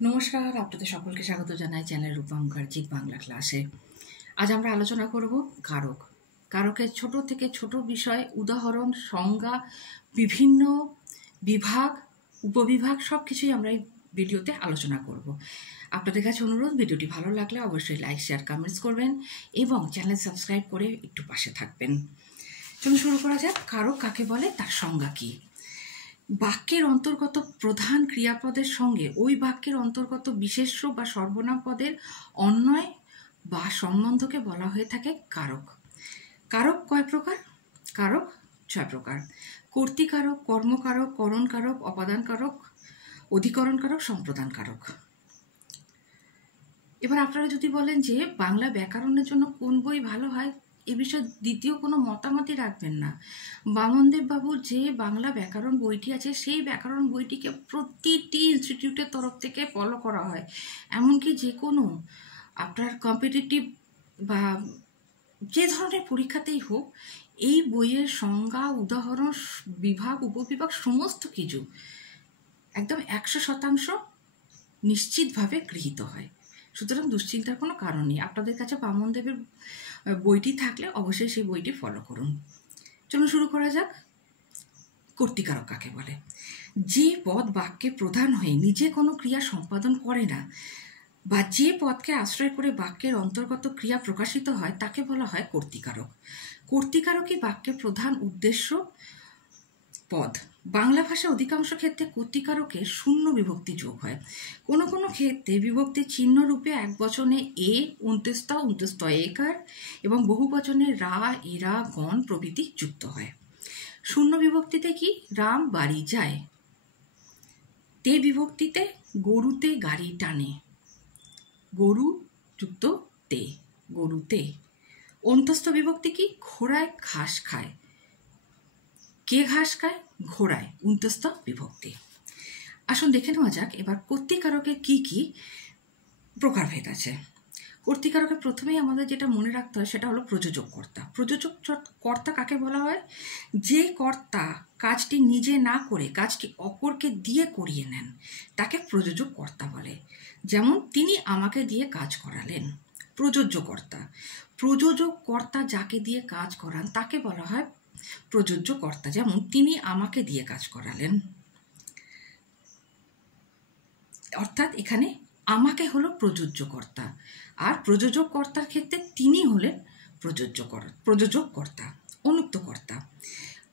নমস্কার, আপনাদের সকলকে স্বাগত জানাই চ্যানেল রূপা মুখার্জি বাংলা ক্লাসে। আজ আমরা আলোচনা করব কারক। কারকের ছোট থেকে ছোট বিষয়, উদাহরণ, সংজ্ঞা, বিভিন্ন বিভাগ, উপবিভাগ সব কিছুই আমরা এই ভিডিওতে আলোচনা করব। আপনাদের কাছে অনুরোধ, ভিডিওটি ভালো লাগলে অবশ্যই লাইক, শেয়ার, কমেন্টস করবেন এবং চ্যানেল সাবস্ক্রাইব করে একটু পাশে থাকবেন। চলুন শুরু করা যাক। কারক কাকে বলে, তার সংজ্ঞা কী? বাক্যের অন্তর্গত প্রধান ক্রিয়াপদের সঙ্গে ওই বাক্যের অন্তর্গত বিশেষ্য বা সর্বনাম পদের অন্বয় বা সম্বন্ধকে বলা হয়ে থাকে কারক। কারক কয় প্রকার? কারক 6 প্রকার: কর্তৃকারক, কর্মকারক, করণকারক, অপাদানকারক, অধিকরণকারক, সম্প্রদানকারক। এবার আপনারা যদি বলেন যে বাংলা ব্যাকরণের জন্য কোন বই ভালো হয়, এ বিষয়ে দ্বিতীয় কোনো মতামতই রাখবেন না। বামনদেব বাবুর যে বাংলা ব্যাকরণ বইটি আছে, সেই ব্যাকরণ বইটিকে প্রতিটি ইনস্টিটিউটের তরফ থেকে ফলো করা হয়। এমনকি যে কোনো আপনার কম্পিটিটিভ বা যে ধরনের পরীক্ষাতেই হোক, এই বইয়ের সংজ্ঞা, উদাহরণ, বিভাগ, উপবিভাগ সমস্ত কিছু একদম 100% নিশ্চিতভাবে গৃহীত হয়। সুতরাং দুশ্চিন্তার কোনো কারণ নেই। আপনাদের কাছে বামনদেবের বইটি থাকলে অবশ্যই সেই বইটি ফলো করুন। চলুন শুরু করা যাক। কর্তৃকারক কাকে বলে? যে পদ বাক্যে প্রধান হয়ে নিজে কোনো ক্রিয়া সম্পাদন করে না বা যে পদকে আশ্রয় করে বাক্যের অন্তর্গত ক্রিয়া প্রকাশিত হয়, তাকে বলা হয় কর্তৃকারক। কর্তৃকারকই বাক্যের প্রধান উদ্দেশ্য পদ। বাংলা ভাষা অধিকাংশ ক্ষেত্রে কর্তৃকারকে শূন্য বিভক্তি যোগ হয়। কোনো কোনো ক্ষেত্রে বিভক্তির চিহ্ন রূপে এক বচনে এ, অন্ত্যস্ত, অন্ত্যস্ত একার এবং বহু বচনে রা, এরা, গণ প্রভৃতি যুক্ত হয়। শূন্য বিভক্তিতে কি? রাম বাড়ি যায়। তে বিভক্তিতে গরুতে গাড়ি টানে, গরু যুক্ত তে, গরুতে। অন্ত্যস্ত বিভক্তি কি? ঘোড়ায় ঘাস খায়, কে ঘাস খায়? ঘোড়ায়, অন্ত্যস্ত বিভক্তি। আসুন দেখে নেওয়া যাক এবার কর্তৃকারকের কি কি প্রকারভেদ আছে। কর্তৃকারকের প্রথমেই আমাদের যেটা মনে রাখতে হয় সেটা হলো প্রযোজক কর্তা। প্রযোজক কর্তা কাকে বলা হয়? যে কর্তা কাজটি নিজে না করে কাজটি অপরকে দিয়ে করিয়ে নেন, তাকে প্রযোজক কর্তা বলে। যেমন তিনি আমাকে দিয়ে কাজ করালেন, প্রযোজ্য কর্তা। প্রযোজক কর্তা যাকে দিয়ে কাজ করান তাকে বলা হয় প্রযোজ্য কর্তা। যেমন তিনি আমাকে দিয়ে কাজ করালেন, অর্থাৎ এখানে আমাকে হলো প্রযোজ্য কর্তা, আর প্রযোজক কর্তার ক্ষেত্রে তিনি হলেন প্রযোজক কর্তা, অনুক্ত কর্তা।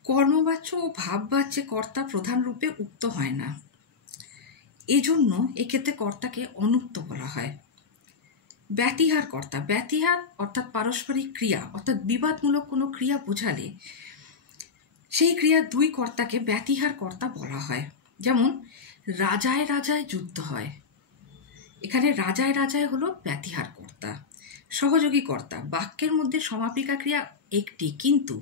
কর্মবাচ্য ও ভাববাচ্যে কর্তা প্রধান রূপে উক্ত হয় না, এজন্য এক্ষেত্রে কর্তাকে অনুক্ত বলা হয়। ব্যতিহার কর্তা। ব্যতিহার অর্থাৎ পারস্পরিক ক্রিয়া, অর্থাৎ বিবাদমূলক কোনো ক্রিয়া বোঝালে সেই ক্রিয়ার দুই কর্তাকে ব্যতিহার কর্তা বলা হয়। যেমন রাজায় রাজায় যুদ্ধ হয়, এখানে রাজায় রাজায় হলো ব্যতিহার কর্তা। সহযোগী কর্তা। বাক্যের মধ্যে সমাপিকা ক্রিয়া একটি, কিন্তু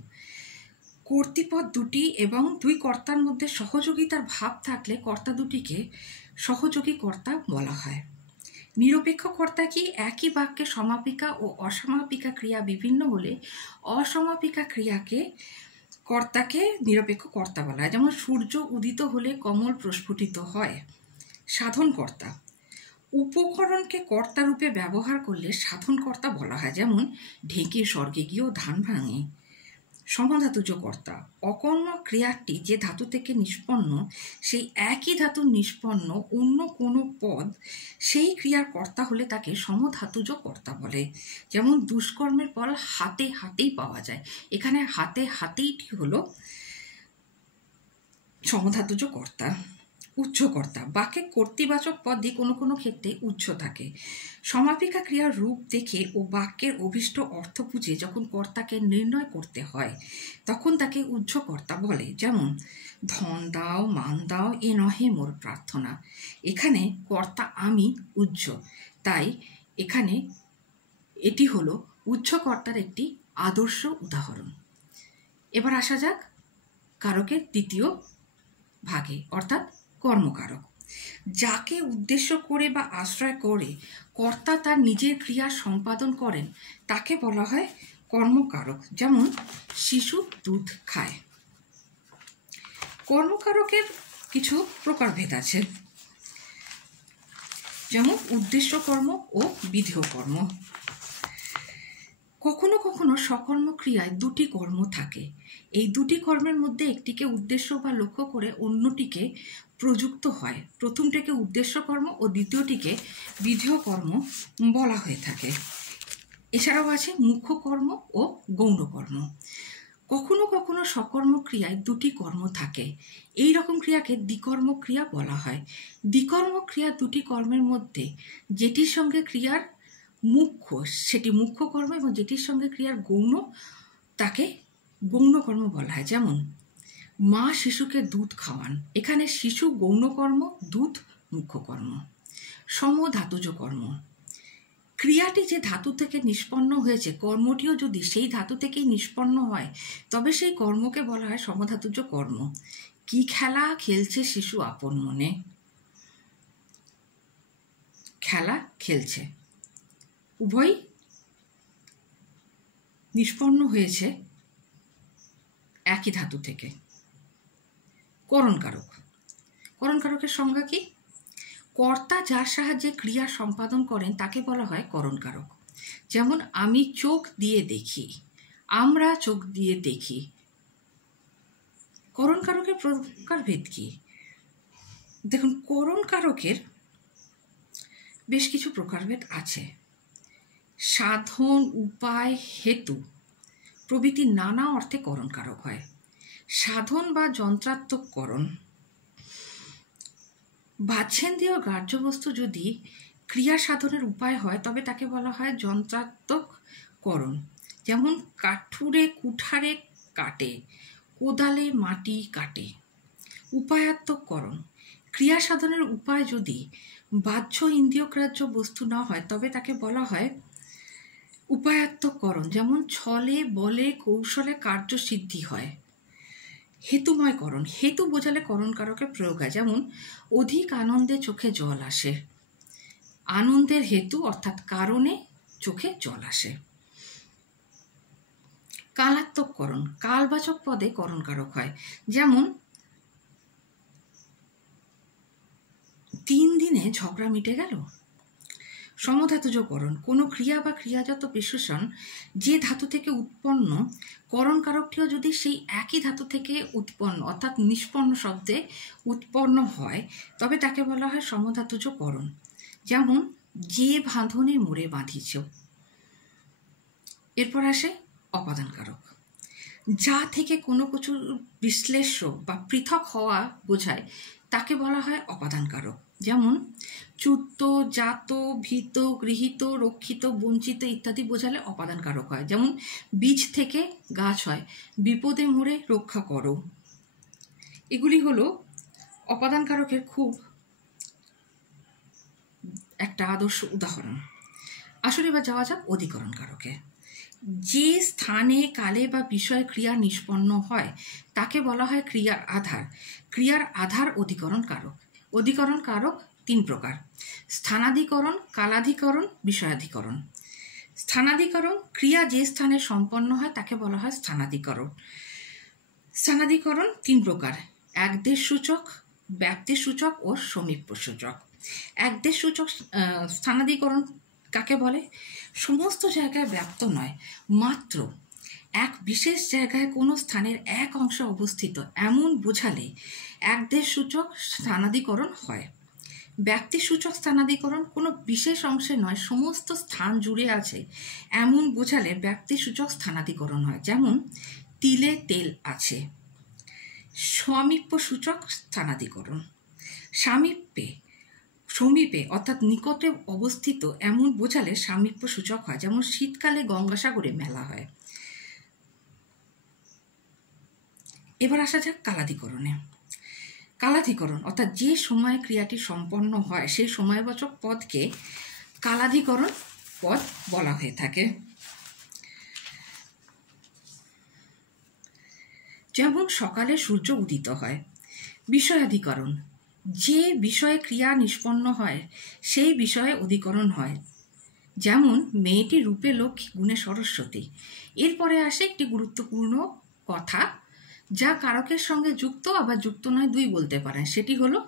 কর্তৃপদ দুটি এবং দুই কর্তার মধ্যে সহযোগিতার ভাব থাকলে কর্তা দুটিকে সহযোগী কর্তা বলা হয়। নিরপেক্ষ কর্তা কি? একই বাক্যে সমাপিকা ও অসমাপিকা ক্রিয়া বিভিন্ন হলে অসমাপিকা ক্রিয়াকে কর্তাকে নিরপেক্ষ কর্তা বলা হয়। যেমন সূর্য উদিত হলে কমল প্রস্ফুটিত হয়। সাধন কর্তা। উপকরণকে কর্তা রূপে ব্যবহার করলে সাধন কর্তা বলা হয়। যেমন ঢেকে স্বর্গে গিয়েও ধান ভাঙে। সমধাতুজ কর্তা। অকর্ম ক্রিয়াটি যে ধাতু থেকে নিষ্পন্ন, সেই একই ধাতুর নিষ্পন্ন অন্য কোনো পদ সেই ক্রিয়ার কর্তা হলে তাকে সমধাতুজ কর্তা বলে। যেমন দুষ্কর্মের ফল হাতে হাতেই পাওয়া যায়, এখানে হাতে হাতেইটি হলো সমধাতুজ কর্তা। উচ্চকর্তা। বাক্যে কর্তৃবাচক পদে কোনো কোনো ক্ষেত্রে উচ্চ থাকে। সমাপিকা ক্রিয়ার রূপ দেখে ও বাক্যের অভীষ্ট অর্থ বুঝে যখন কর্তাকে নির্ণয় করতে হয় তখন তাকে উচ্চকর্তা বলে। যেমন ধন দাও, মান দাও, এ নহে মোর প্রার্থনা। এখানে কর্তা আমি, উচ্চ, তাই এখানে এটি হলো উচ্চকর্তার একটি আদর্শ উদাহরণ। এবার আসা যাক কারকের দ্বিতীয় ভাগে, অর্থাৎ কর্মকারক। যাকে উদ্দেশ্য করে বা আশ্রয় করে কর্তা তার নিজের ক্রিয়া সম্পাদন করেন তাকে বলা হয় কর্মকারক। যেমন শিশু দুধ খায়। কর্মকারকের কিছু প্রকারভেদ আছে। যেমন উদ্দেশ্য কর্ম ও বিধেয় কর্ম। কখনো কখনো সকর্ম ক্রিয়ায় দুটি কর্ম থাকে। এই দুটি কর্মের মধ্যে একটিকে উদ্দেশ্য বা লক্ষ্য করে অন্যটিকে প্রযুক্ত হয়। প্রথমটিকে উদ্দেশ্য কর্ম ও দ্বিতীয়টিকে বিধেয় কর্ম বলা হয়ে থাকে। এছাড়াও আছে মুখ্য কর্ম ও গৌণ কর্ম। কখনো কখনো সকর্ম ক্রিয়ায় দুটি কর্ম থাকে। এই রকম ক্রিয়াকে দ্বিকর্ম ক্রিয়া বলা হয়। দ্বিকর্ম ক্রিয়া দুটি কর্মের মধ্যে যেটির সঙ্গে ক্রিয়ার মুখ্য সেটি মুখ্য কর্ম এবং যেটির সঙ্গে ক্রিয়ার গৌণ তাকে গৌণ কর্ম বলা হয়। যেমন মা শিশুকে দুধ খাওয়ান, এখানে শিশু গৌণ কর্ম, দুধ মুখ্য কর্ম। সমধাতুজ কর্ম, ক্রিয়াটি যে ধাতু থেকে নিষ্পন্ন হয়েছে কর্মটিও যদি সেই ধাতু থেকেই নিষ্পন্ন হয় তবে সেই কর্মকে বলা হয় সমধাতুজ কর্ম। কি খেলা খেলছে শিশু আপন মনে, খেলা খেলছে উভয়ই নিষ্পন্ন হয়েছে একই ধাতু থেকে। করণকারক, করণকারকের সংজ্ঞা কি? কর্তা যার সাহায্যে ক্রিয়া সম্পাদন করেন তাকে বলা হয় করণকারক। যেমন আমি চোখ দিয়ে দেখি, আমরা চোখ দিয়ে দেখি। করণকারকের প্রকারভেদ কি? দেখুন, করণকারকের বেশ কিছু প্রকারভেদ আছে। সাধন, উপায়, হেতু প্রভৃতি নানা অর্থে করণকারক হয়। সাধন বা যন্ত্রাত্মক করণ, বাচ্ছেন্দ্রীয় গ্রাহ্যবস্তু যদি ক্রিয়া সাধনের উপায় হয় তবে তাকে বলা হয় যন্ত্রাত্মক করণ। যেমন কাঠুরে কুঠারে কাটে, কোদালে মাটি কাটে। উপায়াত্মক করণ, ক্রিয়া সাধনের উপায় যদি বাহ্য ইন্দ্রিয়গ্রাহ্য বস্তু না হয় তবে তাকে বলা হয় উপায়াত্মক করণ। যেমন ছলে বলে কৌশলে কার্য সিদ্ধি হয়। হেতুময় করণ, হেতু বোঝালে করণকারকের প্রয়োগ হয়। যেমন অধিক আনন্দে চোখে জল আসে, আনন্দের হেতু অর্থাৎ কারণে চোখে জল আসে। কালাত্মক করণ, কালবাচক পদে করণকারক হয়। যেমন 3 দিনে ঝগড়া মিটে গেল। সমধাতুজ করণ, কোনো ক্রিয়া বা ক্রিয়াজাত বিশেষণ যে ধাতু থেকে উৎপন্ন করণকারকটিও যদি সেই একই ধাতু থেকে উৎপন্ন অর্থাৎ নিষ্পন্ন শব্দে উৎপন্ন হয় তবে তাকে বলা হয় সমধাতুজ করণ। যেমন যে বাঁধনে মোড়ে বাঁধিছ। এরপর আসে অপাদানকারক, যা থেকে কোনো কিছু বিশ্লেষ্য বা পৃথক হওয়া বোঝায় তাকে বলা হয় অপাদানকারক। যেমন চ্যুত, জাত, ভীত, গৃহীত, রক্ষিত, বঞ্চিত ইত্যাদি বোঝালে অপাদানকারক হয়। যেমন বীজ থেকে গাছ হয়, বিপদে মোড়ে রক্ষা করো। এগুলি হলো অপাদানকারকের খুব একটা আদর্শ উদাহরণ। আসলে এবার যাওয়া যাক অধিকরণকারকে। যে স্থানে কালে বা বিষয়ে ক্রিয়া নিষ্পন্ন হয় তাকে বলা হয় ক্রিয়ার আধার। ক্রিয়ার আধার অধিকরণ কারক। অধিকরণ কারক 3 প্রকার: স্থানাধিকরণ, কালাধিকরণ, বিষয়াধিকরণ। স্থানাধিকরণ, ক্রিয়া যে স্থানে সম্পন্ন হয় তাকে বলা হয় স্থানাধিকরণ। স্থানাধিকরণ 3 প্রকার: একদেশ সূচক, ব্যাপ্তি সূচক ও সমীপ্য সূচক। একদেশ সূচক স্থানাধিকরণ কাকে বলে? সমস্ত জায়গায় ব্যাপ্ত নয়, মাত্র এক বিশেষ জায়গায় কোনো স্থানের এক অংশে অবস্থিত এমন বোঝালে একদেশ সূচক স্থানাধিকরণ হয়। ব্যক্তি সূচক স্থানাধিকরণ কোনো বিশেষ অংশে নয়, সমস্ত স্থান জুড়ে আছে এমন বোঝালে ব্যক্তি সূচক স্থানাধিকরণ হয়। যেমন তিলে তেল আছে। সমীপ্য সূচক স্থানাধিকরণ, সমীপে অর্থাৎ নিকটে অবস্থিত এমন বোঝালে সামীপ্য সূচক হয়। যেমন শীতকালে গঙ্গাসাগরে মেলা হয়। এবার আসা যাক কালাধিকরণে। কালাধিকরণ অর্থাৎ যে সময়ে ক্রিয়াটি সম্পন্ন হয় সেই সময়বাচক পদকে কালাধিকরণ পদ বলা হয়ে থাকে। যেমন সকালে সূর্য উদিত হয়। বিষয়াধিকরণ, যে বিষয়ে ক্রিয়া নিষ্পন্ন হয় সেই বিষয়ে অধিকরণ হয়। যেমন মেয়েটি রূপে লক্ষ্মী, গুণে সরস্বতী। এরপরে আসে একটি গুরুত্বপূর্ণ কথা যা কারকের সঙ্গে যুক্ত আবার যুক্ত নয়, দুই বলতে পারেন। সেটি হলো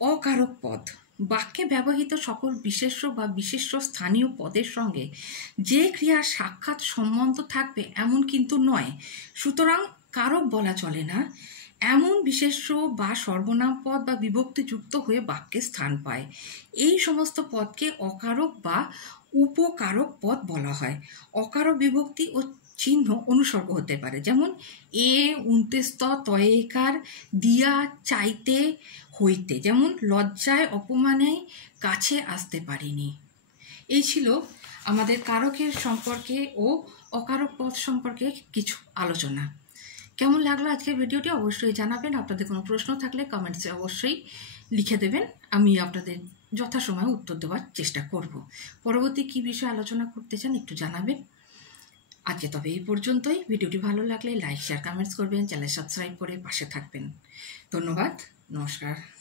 অকারক পদ বাক্যে ব্যবহৃত সকল বিশেষ্য বা বিশেষ্য স্থানীয় পদের সঙ্গে যে ক্রিয়ার সাক্ষাৎ সম্বন্ধ থাকবে এমন কিন্তু নয়। সুতরাং কারক বলা চলে না। এমন বিশেষ্য বা সর্বনাম পদ বা বিভক্তি যুক্ত হয়ে বাক্যে স্থান পায়, এই সমস্ত পদকে অকারক বা উপকারক পদ বলা হয়। অকারক বিভক্তি ও চিহ্ন অনুসর্গ হতে পারে, যেমন এ, উন্তেস্ত, তয়েকার, দিয়া, চাইতে, হইতে, যেমন লজ্জায় অপমানে কাছে আসতে পারিনি। এই ছিল আমাদের কারকের সম্পর্কে ও অকারক পদ সম্পর্কে কিছু আলোচনা। কেমন লাগলো আজকের ভিডিওটি অবশ্যই জানাবেন। আপনাদের কোনো প্রশ্ন থাকলে কমেন্টসে অবশ্যই লিখে দেবেন, আমি আপনাদের যথাসময়ে উত্তর দেওয়ার চেষ্টা করব। পরবর্তী কী বিষয়ে আলোচনা করতে চান একটু জানাবেন। আজকে তবে এই পর্যন্তই। ভিডিওটি ভালো লাগলে লাইক, শেয়ার, কমেন্টস করবেন, চ্যানেল সাবস্ক্রাইব করে পাশে থাকবেন। ধন্যবাদ, নমস্কার।